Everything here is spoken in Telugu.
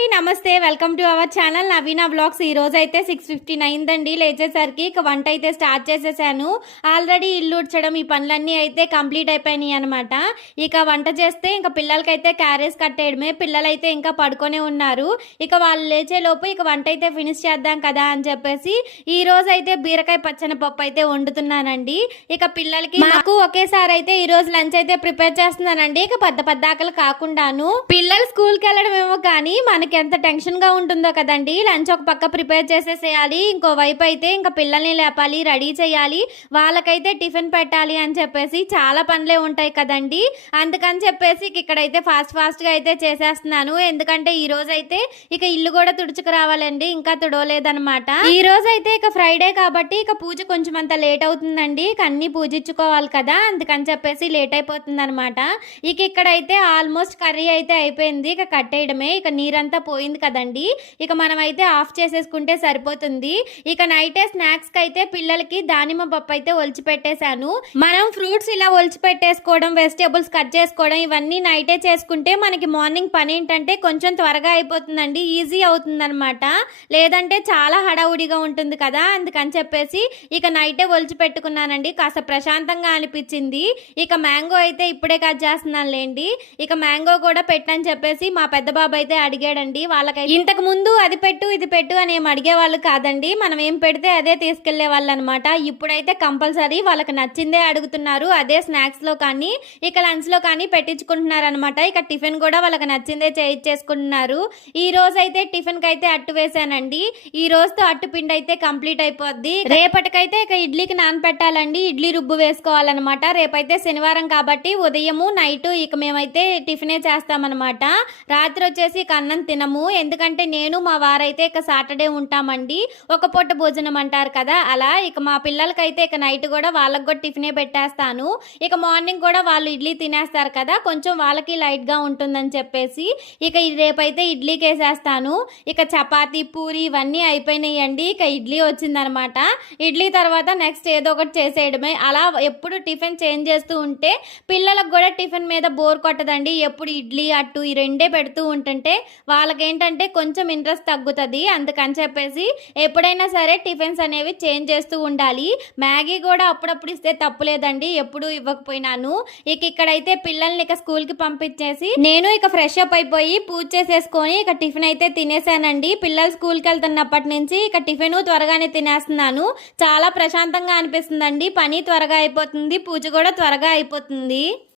అండి, నమస్తే. Welcome to our channel Naveena blogs. ఈ రోజు అయితే 6:59 అండి. లేచేసరికి ఇక వంట అయితే స్టార్ట్ చేసేసాను. ఆల్రెడీ ఇల్లు ఉడ్చడం ఈ పనులన్నీ అయితే కంప్లీట్ అయిపోయినాయి అనమాట. ఇక వంట చేస్తే ఇంకా పిల్లలకైతే క్యారేజ్ కట్టేయడమే. పిల్లలైతే ఇంకా పడుకొనే ఉన్నారు. ఇక వాళ్ళు లేచే లోపు ఇక వంట అయితే ఫినిష్ చేద్దాం కదా అని చెప్పేసి ఈ రోజు అయితే బీరకాయ పచ్చని పప్పు అయితే వండుతున్నానండి. ఇక పిల్లలకి మాకు ఒకేసారి అయితే ఈ రోజు లంచ్ అయితే ప్రిపేర్ చేస్తున్నానండి. ఇక పెద్ద ఆకలి కాకుండాను. పిల్లలు స్కూల్కి వెళ్ళడం ఏమో కానీ మనకి ఎంత టెన్షన్ గా ఉంటుందో కదండి. లంచ్ ఒక పక్క ప్రిపేర్ చేసేసేయాలి, ఇంకో వైపు అయితే ఇంకా పిల్లల్ని లేపాలి, రెడీ చేయాలి, వాళ్ళకైతే టిఫిన్ పెట్టాలి అని చెప్పేసి చాలా పనులే ఉంటాయి కదండి. అందుకని చెప్పేసి ఇక్కడైతే ఫాస్ట్ గా అయితే చేసేస్తున్నాను. ఎందుకంటే ఈ రోజు అయితే ఇక ఇల్లు కూడా తుడుచుకు రావాలండి, ఇంకా తుడవలేదనమాట. ఈ రోజు అయితే ఇక ఫ్రైడే కాబట్టి ఇక పూజ కొంచెం అంత లేట్ అవుతుందండి. ఇక అన్ని పూజించుకోవాలి కదా, అందుకని చెప్పేసి లేట్ అయిపోతుంది అనమాట. ఇక ఇక్కడైతే ఆల్మోస్ట్ కర్రీ అయితే అయిపోయింది. ఇక కట్టేయడమే. ఇక నీరంతా పోయింది కదండి. ఇక మనం అయితే ఆఫ్ చేసేసుకుంటే సరిపోతుంది. ఇక నైటే స్నాక్స్ కి అయితే పిల్లలకి దానిమ్మ పప్పు అయితే ఒలిచి పెట్టేశాను. మనం ఫ్రూట్స్ ఇలా ఒలిచి పెట్టేసుకోవడం, వెజిటేబుల్స్ కట్ చేసుకోవడం ఇవన్నీ నైటే చేసుకుంటే మనకి మార్నింగ్ పని ఏంటంటే కొంచెం త్వరగా అయిపోతుందండి, ఈజీ అవుతుంది అనమాట. లేదంటే చాలా హడావుడిగా ఉంటుంది కదా, అందుకని చెప్పేసి ఇక నైటే ఒలిచి పెట్టుకున్నానండి. కాస్త ప్రశాంతంగా అనిపించింది. ఇక మ్యాంగో అయితే ఇప్పుడే కట్ చేస్తున్నాను లేండి. ఇక మ్యాంగో కూడా పెట్టని చెప్పేసి మా పెద్ద బాబు అయితే అడిగాడండి. వాళ్ళకైతే ఇంతకు ముందు అది పెట్టు ఇది పెట్టు అని ఏం అడిగేవాళ్ళు కాదండి. మనం ఏం పెడితే అదే తీసుకెళ్లే వాళ్ళు అనమాట. ఇప్పుడైతే కంపల్సరీ వాళ్ళకి నచ్చిందే అడుగుతున్నారు. అదే స్నాక్స్ లో కానీ ఇక లంచ్ లో కానీ పెట్టించుకుంటున్నారు అనమాట. ఇక టిఫిన్ కూడా వాళ్ళకి నచ్చిందే చేయించేసుకుంటున్నారు. ఈ రోజు అయితే టిఫిన్ కి అయితే అట్టు వేసానండి. ఈ రోజుతో అట్టు పిండి అయితే కంప్లీట్ అయిపోద్ది. రేపటికైతే ఇక ఇడ్లీకి నానపెట్టాలండి. ఇడ్లీ రుబ్బు వేసుకోవాలన్నమాట. రేపైతే శనివారం కాబట్టి ఉదయము నైట్ ఇక మేమైతే టిఫినే చేస్తామన్నమాట. రాత్రి వచ్చేసి ఇక అన్నం తినము. ఎందుకంటే నేను మా వారైతే ఇక సాటర్డే ఉంటామండి. ఒక పూట భోజనం అంటారు కదా, అలా. ఇక మా పిల్లలకైతే ఇక నైట్ కూడా వాళ్ళకి కూడా టిఫినే పెట్టేస్తాను. ఇక మార్నింగ్ కూడా వాళ్ళు ఇడ్లీ తినేస్తారు కదా, కొంచెం వాళ్ళకి లైట్ గా ఉంటుందని చెప్పేసి ఇక రేపైతే ఇడ్లీకి వేసేస్తాను. ఇక చపాతీ పూరి ఇవన్నీ అయిపోయినాయండి. ఇక ఇడ్లీ వచ్చిందనమాట. ఇడ్లీ తర్వాత నెక్స్ట్ ఏదో ఒకటి చేసేయడమే. అలా ఎప్పుడు టిఫిన్ చేంజ్ చేస్తూ ఉంటే పిల్లలకు కూడా టిఫిన్ మీద బోర్ కొట్టదండి. ఎప్పుడు ఇడ్లీ అట్టు ఈ రెండే పెడుతూ ఉంటుంటే వాళ్ళకేంటంటే కొంచెం ఇంట్రెస్ట్ తగ్గుతుంది. అందుకని చెప్పేసి ఎప్పుడైనా సరే టిఫిన్స్ అనేవి చేంజ్ చేస్తూ ఉండాలి. మ్యాగీ కూడా అప్పుడప్పుడు ఇస్తే తప్పులేదండి, ఎప్పుడు ఇవ్వకపోయినాను. ఇక ఇక్కడైతే పిల్లల్ని ఇక స్కూల్కి పంపించేసి నేను ఇక ఫ్రెష్ అప్ అయిపోయి పూజ చేసేసుకొని ఇక టిఫిన్ అయితే తినేసానండి. పిల్లలు స్కూల్కి వెళ్తున్నప్పటి నుంచి ఇక టిఫిన్ త్వరగానే తినేస్తున్నాను. చాలా ప్రశాంతంగా అనిపిస్తుందండి. పని త్వరగా అయిపోతుంది, పూజ కూడా త్వరగా అయిపోతుంది.